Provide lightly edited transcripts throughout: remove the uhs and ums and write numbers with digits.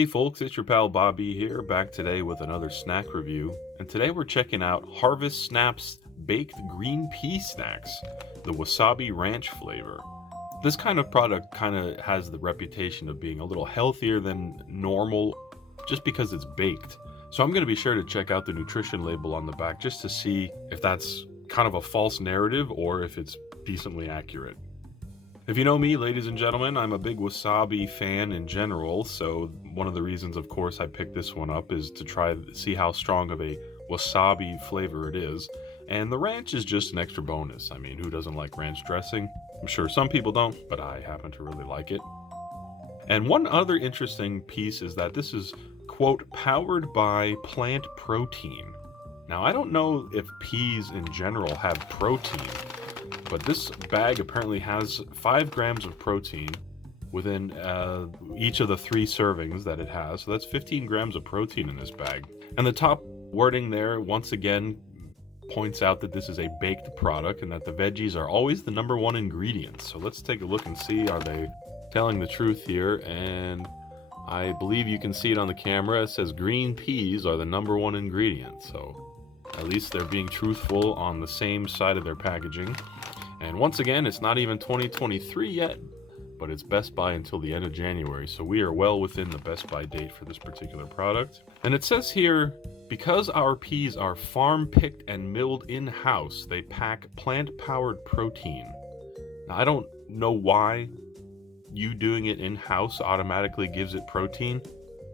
Hey folks, it's your pal Bobby here, back today with another snack review. And today we're checking out Harvest Snap's baked green pea snacks, the Wasabi Ranch flavor. This kind of product kind of has the reputation of being a little healthier than normal just because it's baked. So I'm going to be sure to check out the nutrition label on the back just to see if that's kind of a false narrative or if it's decently accurate. If you know me, ladies and gentlemen, I'm a big wasabi fan in general, so one of the reasons, of course, I picked this one up is to try to see how strong of a wasabi flavor it is. And the ranch is just an extra bonus. I mean, who doesn't like ranch dressing? I'm sure some people don't, but I happen to really like it. And one other interesting piece is that this is, quote, powered by plant protein. Now, I don't know if peas in general have protein, but this bag apparently has 5 grams of protein within each of the 3 servings that it has. So that's 15 grams of protein in this bag. And the top wording there, once again, points out that this is a baked product and that the veggies are always the #1 ingredient. So let's take a look and see, are they telling the truth here? And I believe you can see it on the camera. It says green peas are the #1 ingredient. So at least they're being truthful on the same side of their packaging. And once again, it's not even 2023 yet, but it's Best Buy until the end of January. So we are well within the Best Buy date for this particular product. And it says here, because our peas are farm-picked and milled in-house, they pack plant-powered protein. Now, I don't know why you doing it in-house automatically gives it protein,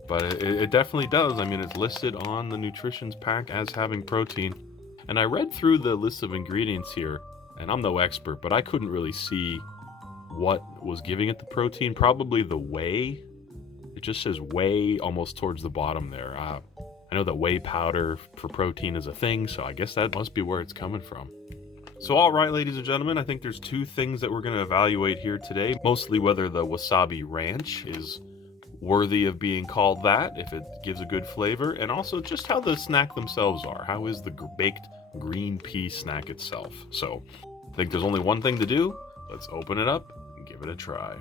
but it definitely does. I mean, it's listed on the nutrition's pack as having protein. And I read through the list of ingredients here, and I'm no expert, but I couldn't really see what was giving it the protein. Probably the whey. It just says whey almost towards the bottom there. I know that whey powder for protein is a thing, so I guess that must be where it's coming from. So all right, ladies and gentlemen, I think there's 2 things that we're going to evaluate here today. Mostly whether the Wasabi Ranch is worthy of being called that, if it gives a good flavor, and also just how the snack themselves are. How is the baked green pea snack itself? So I think there's only one thing to do. Let's open it up and give it a try.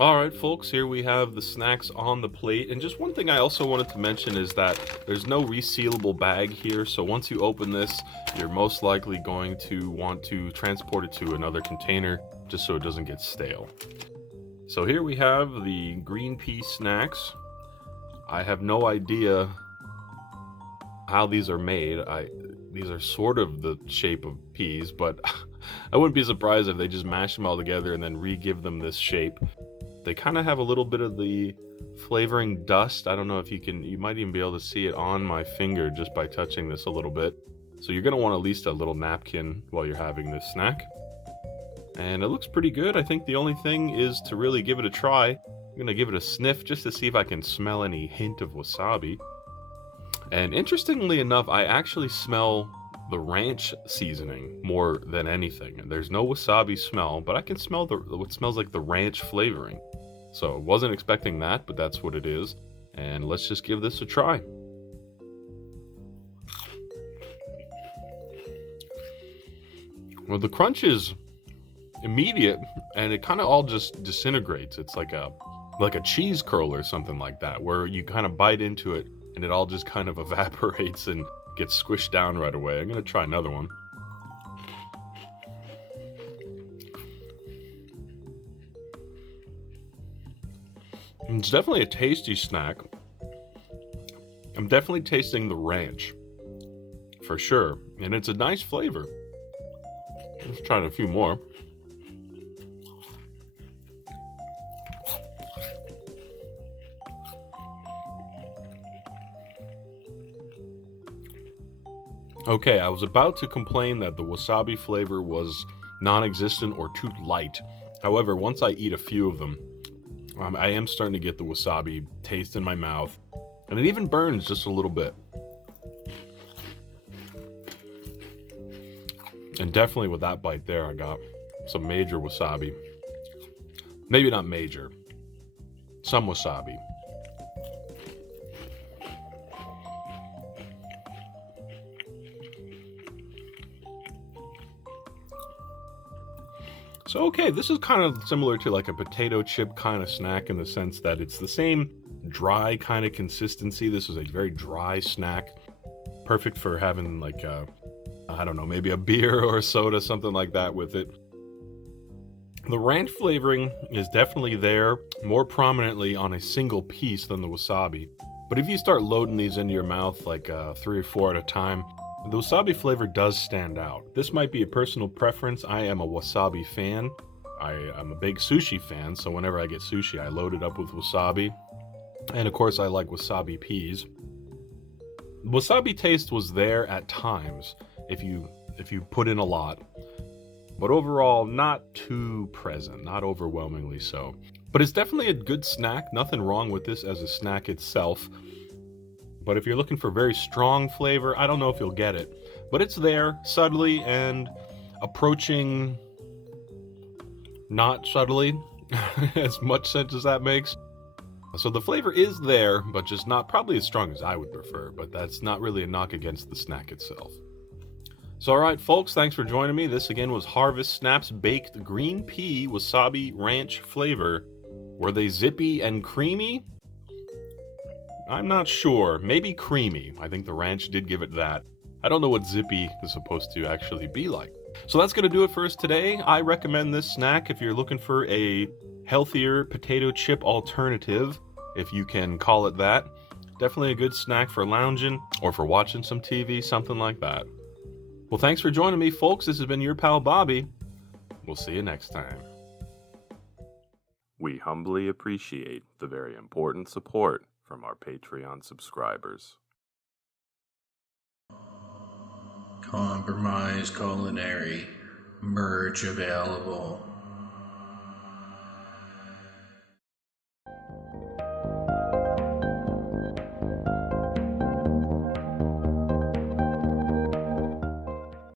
All right, folks, here we have the snacks on the plate. And just one thing I also wanted to mention is that there's no resealable bag here. So once you open this, you're most likely going to want to transport it to another container just so it doesn't get stale. So here we have the green pea snacks. I have no idea how these are made. These are sort of the shape of peas, but I wouldn't be surprised if they just mash them all together and then re-give them this shape. They kind of have a little bit of the flavoring dust. I don't know if you might even be able to see it on my finger just by touching this a little bit. So you're going to want at least a little napkin while you're having this snack. And it looks pretty good. I think the only thing is to really give it a try. I'm going to give it a sniff just to see if I can smell any hint of wasabi. And interestingly enough, I actually smell the ranch seasoning more than anything. And there's no wasabi smell, but I can smell what smells like the ranch flavoring. So wasn't expecting that, but that's what it is. And let's just give this a try. Well, the crunch is immediate, and it kind of all just disintegrates. It's like a cheese curl or something like that, where you kind of bite into it and it all just kind of evaporates and gets squished down right away. I'm gonna try another one. It's definitely a tasty snack. I'm definitely tasting the ranch for sure, and it's a nice flavor. Let's try a few more. Okay, I was about to complain that the wasabi flavor was non-existent or too light. However, once I eat a few of them, I am starting to get the wasabi taste in my mouth, and it even burns just a little bit. And definitely with that bite there, I got some major wasabi. Maybe not major, some wasabi. So, okay, this is kind of similar to like a potato chip kind of snack in the sense that it's the same dry kind of consistency. This is a very dry snack, perfect for having like I don't know, maybe a beer or a soda, something like that with it. The ranch flavoring is definitely there, more prominently on a single piece than the wasabi. But if you start loading these into your mouth like 3 or 4 at a time, the wasabi flavor does stand out. This might be a personal preference. I am a wasabi fan. I'm a big sushi fan, so whenever I get sushi, I load it up with wasabi. And of course, I like wasabi peas. Wasabi taste was there at times if you put in a lot, but overall not too present, not overwhelmingly so. But it's definitely a good snack. Nothing wrong with this as a snack itself. But if you're looking for very strong flavor, I don't know if you'll get it. But it's there, subtly and approaching not subtly, as much sense as that makes. So the flavor is there, but just not probably as strong as I would prefer. But that's not really a knock against the snack itself. So, all right, folks, thanks for joining me. This again was Harvest Snaps Baked Green Pea Wasabi Ranch Flavor. Were they zippy and creamy? I'm not sure. Maybe creamy. I think the ranch did give it that. I don't know what zippy is supposed to actually be like. So that's going to do it for us today. I recommend this snack if you're looking for a healthier potato chip alternative, if you can call it that. Definitely a good snack for lounging or for watching some TV, something like that. Well, thanks for joining me, folks. This has been your pal Bobby. We'll see you next time. We humbly appreciate the very important support from our Patreon subscribers. Compromise Culinary merch available.